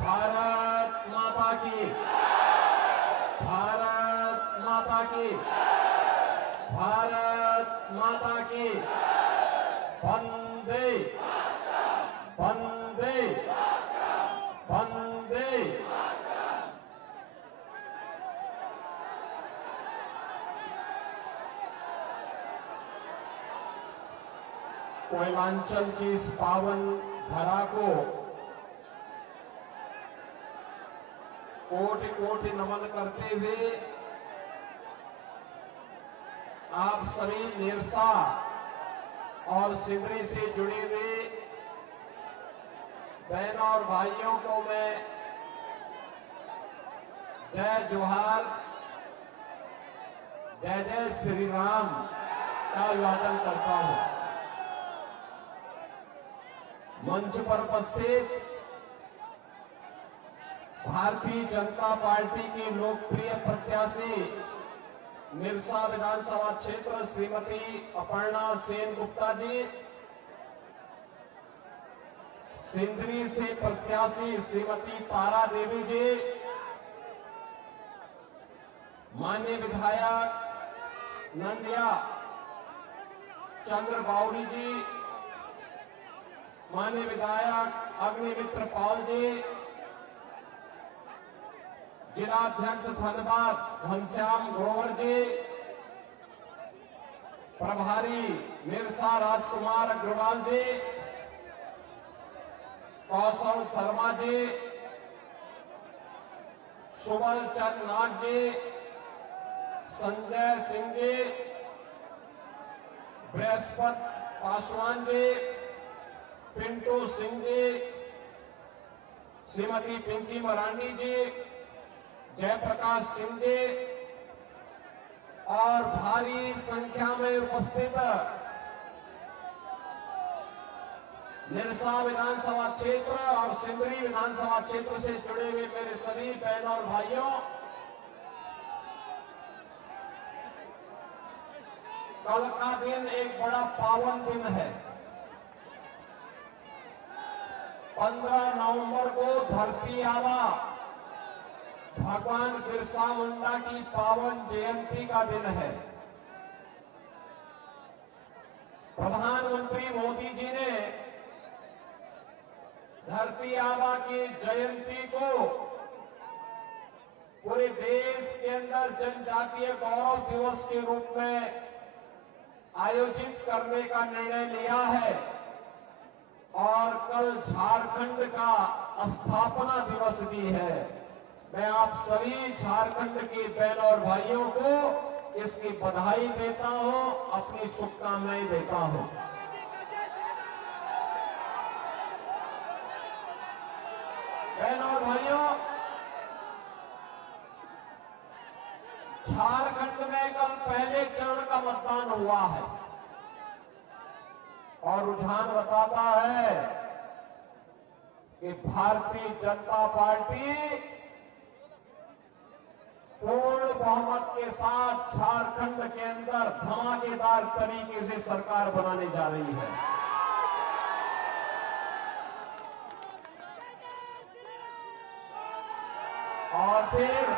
भारत माता की, भारत माता की, भारत माता की। वंदे वंदे वंदे। कोयलांचल की इस पावन धरा को कोटि कोटि नमन करते हुए आप सभी निरसा और सिंदरी से जुड़े हुए बहनों और भाइयों को मैं जय जोहार, जय जय श्री राम का अभिवादन करता हूं। मंच पर उपस्थित भारतीय जनता पार्टी की लोकप्रिय प्रत्याशी निरसा विधानसभा क्षेत्र श्रीमती अपर्णा सेन गुप्ता जी, सिंदरी से प्रत्याशी श्रीमती तारा देवी जी, माननीय विधायक नंदिया चंद्र बावरी जी, माननीय विधायक अग्निमित्र पॉल जी, जिलाध्यक्ष धनबाद घनश्याम ग्रोवर जी, प्रभारी निरसा राजकुमार अग्रवाल जी, कौशल शर्मा जी, सुबल चंद नाग जी, संजय सिंह जी, बृहस्पति पासवान जी, पिंटू सिंह जी, श्रीमती पिंकी मरांडी जी, जयप्रकाश सिंह जी और भारी संख्या में उपस्थित निरसा विधानसभा क्षेत्र और सिंदरी विधानसभा क्षेत्र से जुड़े हुए मेरे सभी बहनों और भाइयों, कल का दिन एक बड़ा पावन दिन है। 15 नवंबर को धरती आबा भगवान बिरसा मुंडा की पावन जयंती का दिन है। प्रधानमंत्री मोदी जी ने धरती आबा की जयंती को पूरे देश के अंदर जनजातीय गौरव दिवस के रूप में आयोजित करने का निर्णय लिया है और कल झारखंड का स्थापना दिवस भी है। मैं आप सभी झारखंड के बहनों और भाइयों को इसकी बधाई देता हूं, अपनी शुभकामनाएं देता हूं। बहनों और भाइयों, झारखंड में कल पहले चरण का मतदान हुआ है और रुझान बताता है कि भारतीय जनता पार्टी पूर्ण बहुमत के साथ झारखंड के अंदर धमाकेदार तरीके से सरकार बनाने जा रही है। और फिर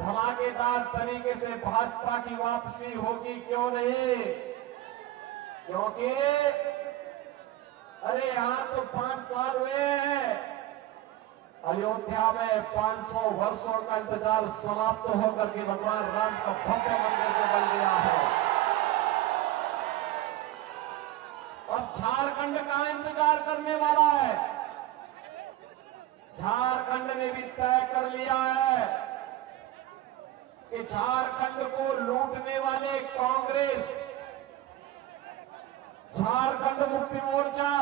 धमाकेदार तरीके से भाजपा की वापसी होगी, क्यों नहीं? क्योंकि अरे यहां तो 5 साल हुए हैं, अयोध्या में 500 वर्षों का इंतजार समाप्त होकर के भगवान राम का भव्य मंदिर जो बन गया है। अब झारखंड का इंतजार करने वाला है। झारखंड ने भी तय कर लिया है कि झारखंड को लूटने वाले कांग्रेस, झारखंड मुक्ति मोर्चा,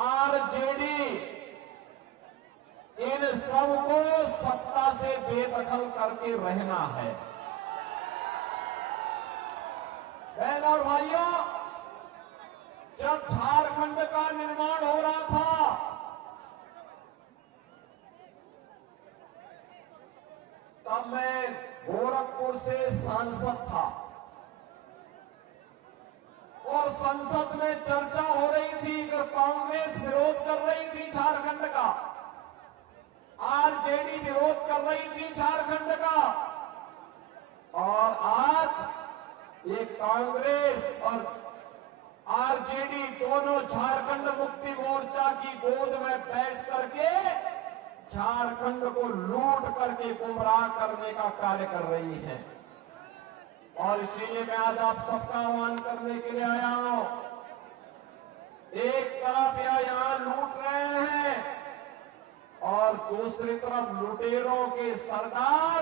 आरजेडी, इन सबको सत्ता से बेदखल करके रहना है। बहनों और भाइयों, जब झारखंड का निर्माण हो रहा था तब मैं गोरखपुर से सांसद था और संसद में चर्चा हो रही थी कि कांग्रेस विरोध कर रही थी झारखंड का, आरजेडी विरोध कर रही थी झारखंड का, और आज ये कांग्रेस और आरजेडी दोनों झारखंड मुक्ति मोर्चा की गोद में बैठ करके झारखंड को लूट करके गुमराह करने का कार्य कर रही है। और इसीलिए मैं आज आप सबका आह्वान करने के लिए आया हूं। एक तरफ यहां लूट रहे हैं और दूसरी तरफ लुटेरों के सरदार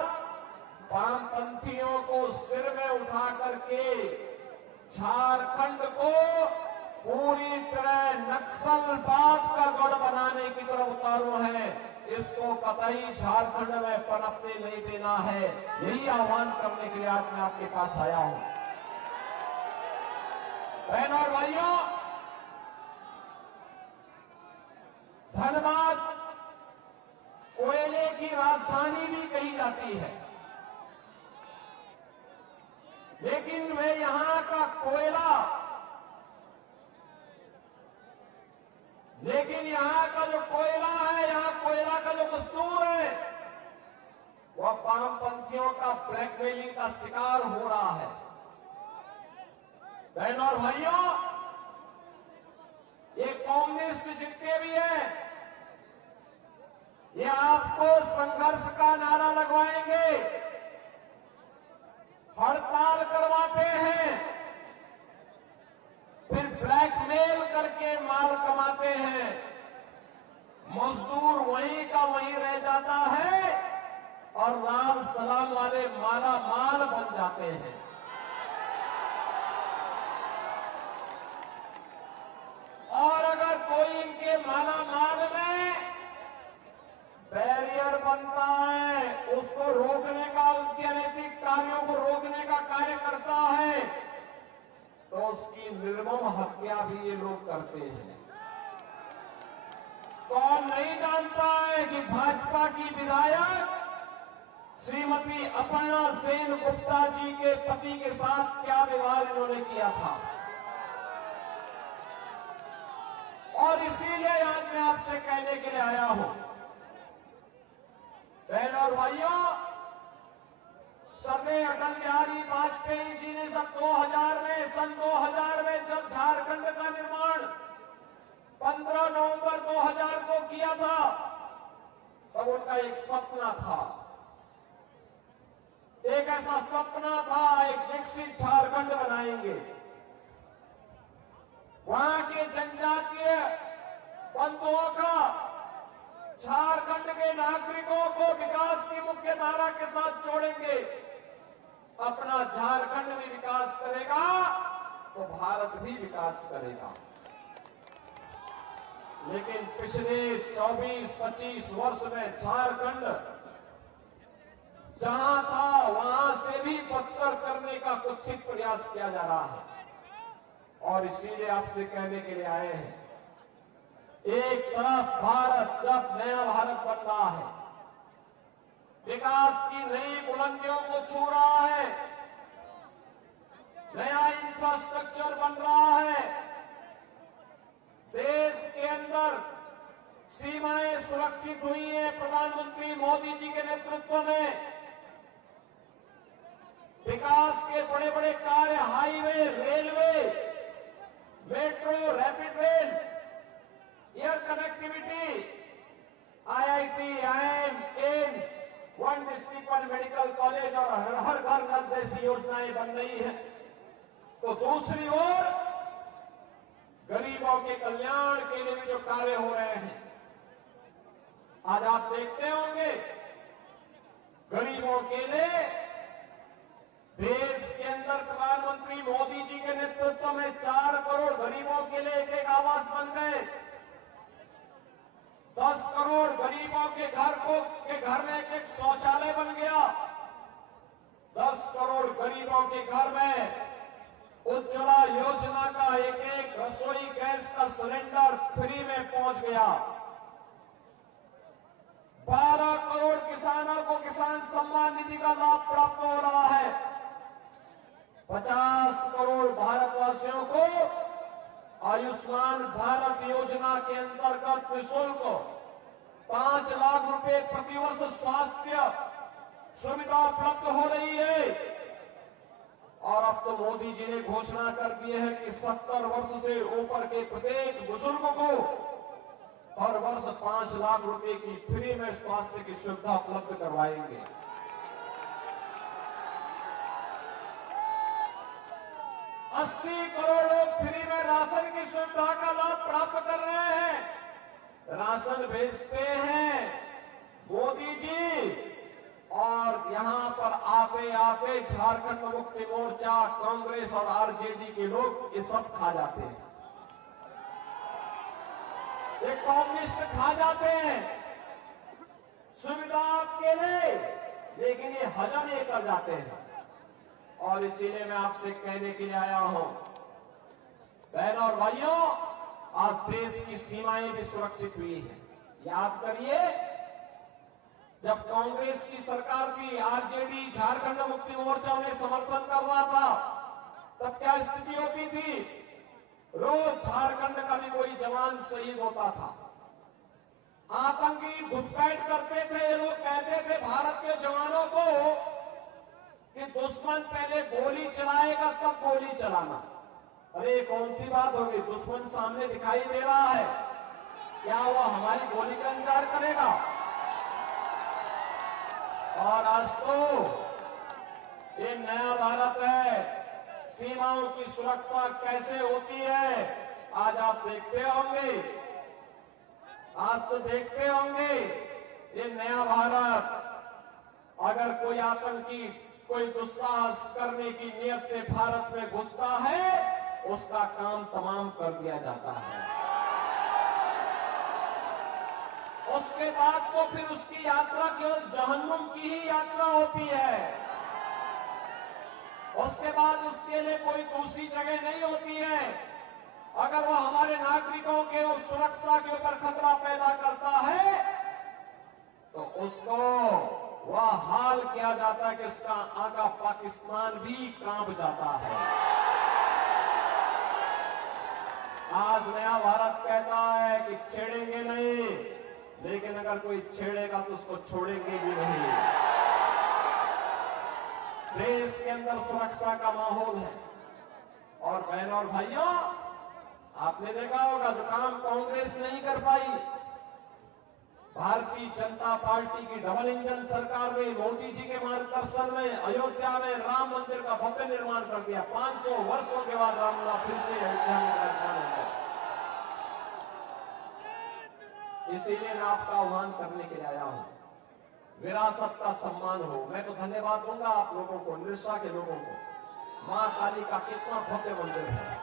वामपंथियों को सिर में उठा करके झारखंड को पूरी तरह नक्सलवाद का गढ़ बनाने की तरफ उतारू है। इसको कतई झारखंड में पनपने नहीं देना है। यही आह्वान करने के लिए आज मैं आपके पास आया हूं। बहनों और भाइयों, धनबाद कोयले की राजधानी भी कही जाती है, लेकिन वे यहां का कोयला, लेकिन यहां का जो कोयला है, यहां कोयला का जो मजदूर है, वह वामपंथियों का ब्लैकमेलिंग का शिकार हो रहा है। बहनों और भाइयों, ये कम्युनिस्ट जितने भी हैं, ये आपको संघर्ष का नारा लगवाएंगे, हड़ताल करवाते हैं, फिर ब्लैकमेल करके माल कमाते हैं। मजदूर वहीं का वहीं रह जाता है और लाल सलाम वाले माला माल बन जाते हैं। और अगर कोई इनके माला माल में बैरियर बनता है, उसको रोकने का, उनके अनैतिक कार्यों को रोकने का कार्य करता है, तो उसकी निर्मम हत्या भी ये लोग करते हैं। कौन नहीं जानता है कि भाजपा की विधायक श्रीमती अपर्णा सेन गुप्ता जी के पति के साथ क्या व्यवहार इन्होंने किया था। और इसीलिए आज मैं आपसे कहने के लिए आया हूं, बहनों और भाइयों, सरदार अटल बिहारी वाजपेयी जी ने सन 2000 में जब झारखंड का निर्माण 15 नवंबर 2000 को किया था, तब उनका एक सपना था, एक ऐसा सपना था, एक विकसित झारखंड बनाएंगे। वहां के जनजातीय बंधुओं का, झारखंड के नागरिकों को विकास की मुख्य धारा के साथ जोड़ेंगे। अपना झारखंड भी विकास करेगा तो भारत भी विकास करेगा। लेकिन पिछले 24-25 वर्ष में झारखंड जहां था वहां से भी बदतर करने का कुत्सित प्रयास किया जा रहा है। और इसीलिए आपसे कहने के लिए आए हैं, एक तरफ भारत जब नया भारत बन रहा है, विकास की नई बुलंदियों को छू रहा है, नया इंफ्रास्ट्रक्चर बन रहा है, देश के अंदर सीमाएं सुरक्षित हुई हैं प्रधानमंत्री मोदी जी के नेतृत्व में, विकास के बड़े बड़े कार्य, highway, railway, metro, rapid rail, air connectivity, IIT, IIM, AIIMS, one district one medical college और हर घर नल जैसी योजनाएं बन रही हैं। तो दूसरी ओर गरीबों के कल्याण के लिए भी जो कार्य हो रहे हैं, आज आप देखते होंगे, गरीबों के लिए देश के अंदर प्रधानमंत्री मोदी जी के नेतृत्व में 4 करोड़ गरीबों के लिए एक आवास बन गए। 10 करोड़ गरीबों के घर में एक शौचालय बन गया। 10 करोड़ गरीबों के घर में उज्ज्वला योजना का एक रसोई गैस का सिलेंडर फ्री में पहुंच गया। 12 करोड़ किसानों को किसान सम्मान निधि का लाभ प्राप्त हो रहा है। 50 करोड़ भारतवासियों को आयुष्मान भारत योजना के अंतर्गत निःशुल्क 5 लाख रुपए प्रतिवर्ष स्वास्थ्य सुविधा उपलब्ध हो रही है। और अब तो मोदी जी ने घोषणा कर दी है कि 70 वर्ष से ऊपर के प्रत्येक बुजुर्ग को हर वर्ष 5 लाख रुपए की फ्री में स्वास्थ्य की सुविधा उपलब्ध करवाएंगे। 80 करोड़ लोग फ्री में राशन की सुविधा का लाभ प्राप्त कर रहे हैं। राशन भेजते हैं मोदी जी, और यहां पर आते आते झारखंड मुक्ति मोर्चा, कांग्रेस और आरजेडी के लोग ये सब खा जाते हैं। ये कम्युनिस्ट खा जाते हैं सुविधा आपके लिए, लेकिन ये हजम ये कर जाते हैं। और इसीलिए मैं आपसे कहने के लिए आया हूं, बहनों और भाइयों, आज देश की सीमाएं भी सुरक्षित हुई हैं। याद करिए, जब कांग्रेस की सरकार थी, आरजेडी, झारखंड मुक्ति मोर्चा ने समर्थन कर रहा था, तब क्या स्थिति होती थी? रोज झारखंड का भी कोई जवान शहीद होता था। आतंकी घुसपैठ करते थे। ये लोग कहते थे भारत के जवानों को कि दुश्मन पहले गोली चलाएगा तब गोली चलाना। अरे कौन सी बात होगी? दुश्मन सामने दिखाई दे रहा है, क्या वो हमारी गोली का इंतजार करेगा? और आज तो ये नया भारत है, सीमाओं की सुरक्षा कैसे होती है आज आप देखते होंगे। आज तो देखते होंगे ये नया भारत। अगर कोई आतंकी कोई दुस्साहस करने की नियत से भारत में घुसता है, उसका काम तमाम कर दिया जाता है। उसके बाद तो फिर उसकी यात्रा केवल जहन्नुम की ही यात्रा होती है। उसके बाद उसके लिए कोई दूसरी जगह नहीं होती है। अगर वो हमारे नागरिकों के सुरक्षा के ऊपर खतरा पैदा करता है, तो उसको वह हाल किया जाता है कि उसका आका पाकिस्तान भी कांप जाता है। आज नया भारत कहता है कि छेड़ेंगे नहीं, लेकिन अगर कोई छेड़ेगा तो उसको छोड़ेंगे भी नहीं। देश के अंदर सुरक्षा का माहौल है। और बहनों और भाइयों, आपने देखा होगा जो काम कांग्रेस नहीं कर पाई, भारतीय जनता पार्टी की डबल इंजन सरकार ने मोदी जी के मार्गदर्शन में अयोध्या में राम मंदिर का भव्य निर्माण कर दिया। 500 वर्षों के बाद रामलला फिर से अयोध्या में राजधानी है। इसीलिए मैं आपका आह्वान करने के लिए आया हूं, विरासत का सम्मान हो। मैं तो धन्यवाद दूंगा आप लोगों को, निरसा के लोगों को। मां काली का कितना भव्य मंदिर है।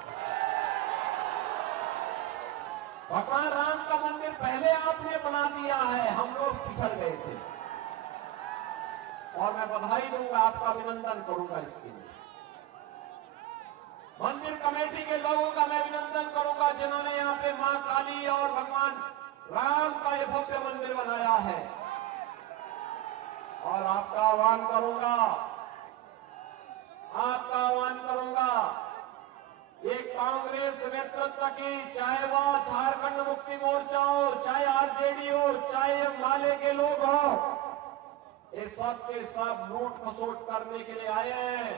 भगवान राम का मंदिर पहले आपने बना दिया है, हम लोग पिछड़ गए थे। और मैं बधाई दूंगा, आपका अभिनंदन करूंगा इसके लिए। मंदिर कमेटी के लोगों का मैं अभिनंदन करूंगा जिन्होंने यहाँ पे मां काली और भगवान राम का ये भव्य मंदिर बनाया है। और आपका आह्वान करूंगा, ये कांग्रेस नेतृत्व की, चाहे वह झारखंड मुक्ति मोर्चा हो, चाहे आरजेडी हो, चाहे माले के लोग हो, ये सब के सब लूट खसोट करने के लिए आए हैं।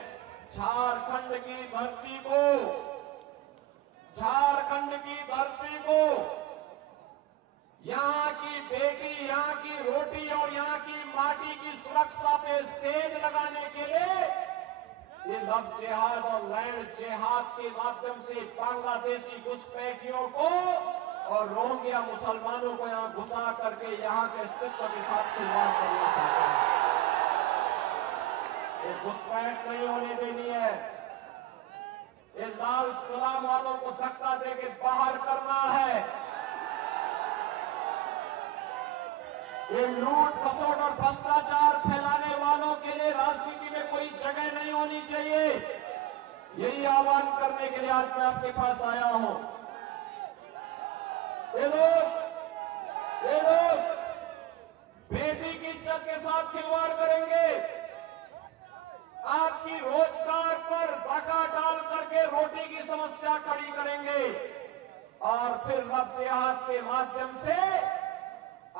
झारखंड की धरती को, यहां की बेटी, यहां की रोटी और यहां की माटी की सुरक्षा पे सेज लगाने के लिए ये लव जिहाद और लैंड जिहाद के माध्यम से बांग्लादेशी घुसपैठियों को और रोहिंग्या मुसलमानों को यहां घुसा करके यहां के अस्तित्व के साथ खिलवाड़ करना चाहते हैं। ये घुसपैठ नहीं होने देनी है। ये लाल सलाम वालों को धक्का देके बाहर करना है। ये लूट खसोट और भ्रष्टाचार फैलाने वालों के लिए राजनीति में कोई जगह नहीं होनी चाहिए। यही आह्वान करने के लिए आज मैं आपके पास आया हूं। ये लोग बेटी की इज्जत के साथ खिलवाड़ करेंगे। आपकी रोजगार पर डाका डाल करके रोटी की समस्या खड़ी करेंगे और फिर रब्त-ए-जिहाद के माध्यम से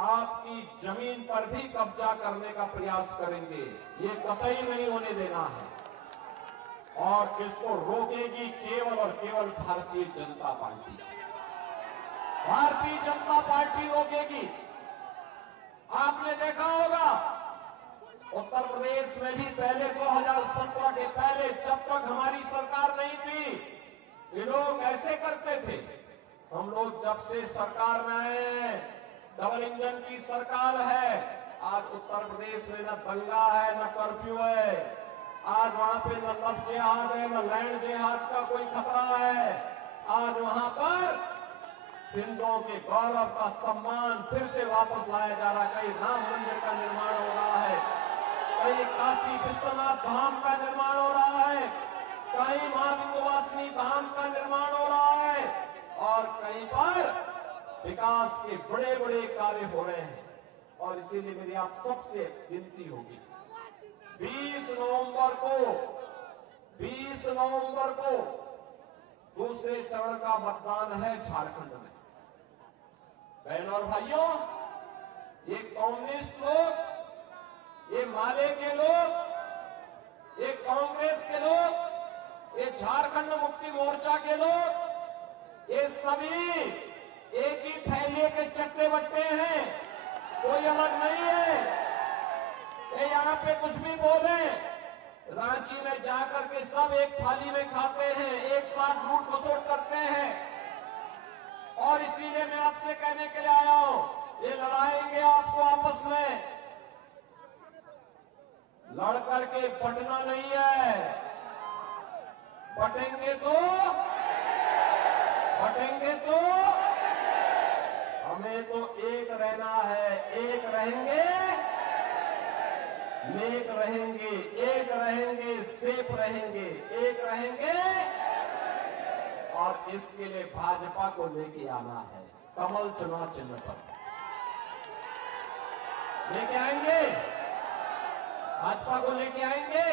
आपकी जमीन पर भी कब्जा करने का प्रयास करेंगे। ये कतई नहीं होने देना है और इसको रोकेगी केवल और केवल भारतीय जनता पार्टी। भारतीय जनता पार्टी रोकेगी। आपने देखा होगा उत्तर प्रदेश में भी पहले 2017 के पहले जब तक हमारी सरकार नहीं थी ये लोग ऐसे करते थे। हम लोग जब से सरकार में आए, डबल इंजन की सरकार है, आज उत्तर प्रदेश में न दंगा है न कर्फ्यू है, आज वहां पे न लव जिहाद है न लैंड जिहाद का कोई खतरा है। आज वहां पर हिंदुओं के गौरव का सम्मान फिर से वापस लाया जा रहा है। कहीं राम मंदिर का निर्माण हो रहा है, कहीं काशी विश्वनाथ धाम का निर्माण हो रहा है, कहीं मां विंध्यवासिनी धाम का निर्माण हो रहा है और कहीं पर विकास के बड़े बड़े कार्य हो रहे हैं। और इसीलिए मेरी आप सबसे विनती होगी 20 नवंबर को दूसरे चरण का मतदान है झारखंड में। बहनों और भाइयों, ये कम्युनिस्ट लोग, ये माले के लोग, ये कांग्रेस के लोग, ये झारखंड मुक्ति मोर्चा के लोग, ये सभी एक ही थैले के चट्टे बट्टे हैं, कोई अलग नहीं है। ये यहां पे कुछ भी बोले, रांची में जाकर के सब एक थाली में खाते हैं, एक साथ लूट खसोट करते हैं। और इसीलिए मैं आपसे कहने के लिए आया हूं, ये लड़ाएंगे आपको आपस में, लड़ करके बंटना नहीं है। बटेंगे तो हमें तो एक रहना है। एक रहेंगे, नेक रहेंगे, एक रहेंगे, सेफ रहेंगे, एक रहेंगे। और इसके लिए भाजपा को लेके आना है, कमल चुनाव चिन्ह पर लेके आएंगे, भाजपा को लेके आएंगे।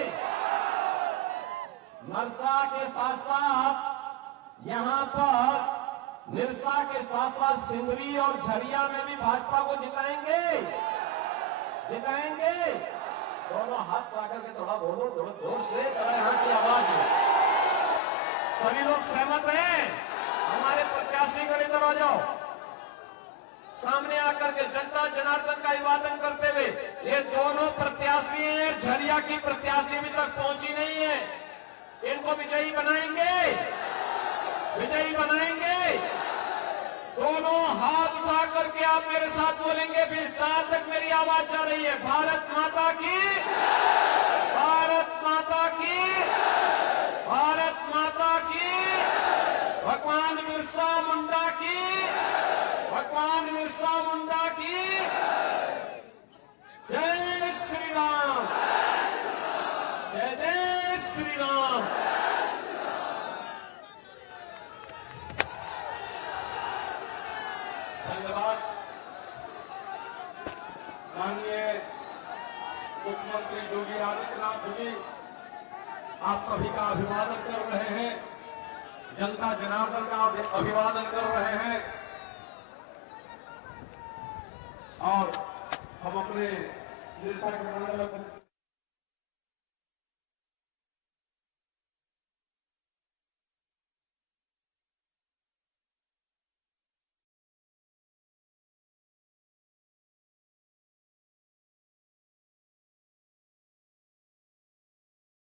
नरसा के साथ साथ यहां पर निरसा के साथ साथ सिंदरी और झरिया में भी भाजपा को जिताएंगे। दोनों हाथ ला करके थोड़ा बोलो, थोड़ा जोर से, थोड़ा यहां की आवाज है। सभी लोग सहमत हैं? हमारे प्रत्याशी को इधर आ जाओ, सामने आकर के जनता जनार्दन का अभिवादन करते हुए। ये दोनों प्रत्याशी हैं, झरिया की प्रत्याशी अभी तक पहुंची नहीं है। इनको विजयी बनाएंगे। दोनों हाथ उठा करके आप मेरे साथ बोलेंगे, फिर जहां तक मेरी आवाज जा रही है, भारत माता की, भारत माता की, भारत माता की, भगवान बिरसा मुंडा की, भगवान बिरसा मुंडा की जय श्री राम, जय जय श्री राम। धन्यवाद। माननीय मुख्यमंत्री योगी आदित्यनाथ जी आप सभी का अभिवादन कर रहे हैं, जनता जनार्दन का अभिवादन कर रहे हैं और हम अपने